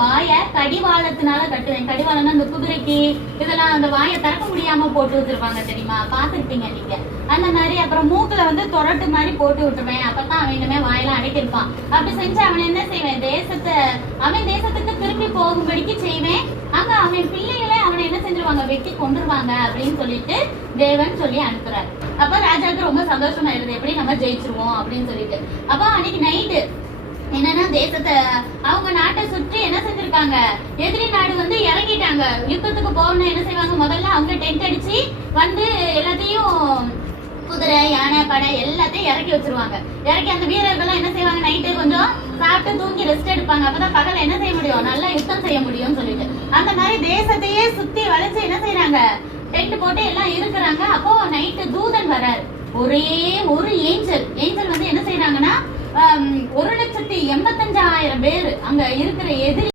வாயை கடிவாளத்தினால கட்டுவேன். கடிவாளம்னா அந்த குதிரைக்கு இதெல்லாம் அந்த வாயை திறக்க முடியாம போட்டு வச்சிருப்பாங்க தெரியுமா, பாத்துருப்பீங்க நீங்க. அந்த மாதிரி அப்புறம் மூக்குல வந்து தொரட்டு மாதிரி போட்டு விட்டுருவேன். அப்பதான் அவன் இனிமே வாயெல்லாம் அடைக்கிருப்பான். அப்படி செஞ்சு அவன் என்ன செய்வேன், அவன் தேசத்துக்கு திரும்பி போகும்படிக்கு செய்வேன். அங்க அவன் பிள்ளைகளை அவனை என்ன செஞ்சிருவாங்க, வெட்டி கொண்டுருவாங்க அப்படின்னு சொல்லிட்டு தேவன் சொல்லி அனுப்புறாரு. அப்ப ராஜாவுக்கு ரொம்ப சந்தோஷமா இருந்தது, எப்படி நம்ம ஜெயிச்சிருவோம் அப்படின்னு சொல்லிட்டு. அப்ப அன்னைக்கு நைட்டு என்னன்னா தேசத்தை அவங்க நாட்டை சுற்றி என்ன செஞ்சிருக்காங்க, எதிரி நாடு வந்து இறங்கிட்டாங்க. யுத்தத்துக்கு போகணும்னு என்ன செய்வாங்க, முதல்ல அவங்க டென்ட் அடிச்சு வந்து எல்லாத்தையும் குதிரை யானை படை எல்லாத்தையும் இறக்கி வச்சிருவாங்க. இறக்கி அந்த வீரர்கள் என்ன செய்வாங்க, நைட்டு கொஞ்சம் சாப்பிட்டு தூங்கி ரெஸ்ட் எடுப்பாங்க. அப்பதான் பகல என்ன செய்ய முடியும், நல்லா யுத்தம் செய்ய முடியும்னு சொல்லிட்டு அந்த மாதிரி தேசத்தையே சுத்தி வளைச்சு என்ன செய்யறாங்க, டென்ட் போட்டு எல்லாம் இருக்கிறாங்க. அப்போ நைட்டு தூதன் வர்றாரு. ஒரே ஒரு ஏஞ்சல் வந்து என்ன செய்யறாங்கன்னா 1,85,000 பேர் அங்க இருக்கிற எதிரி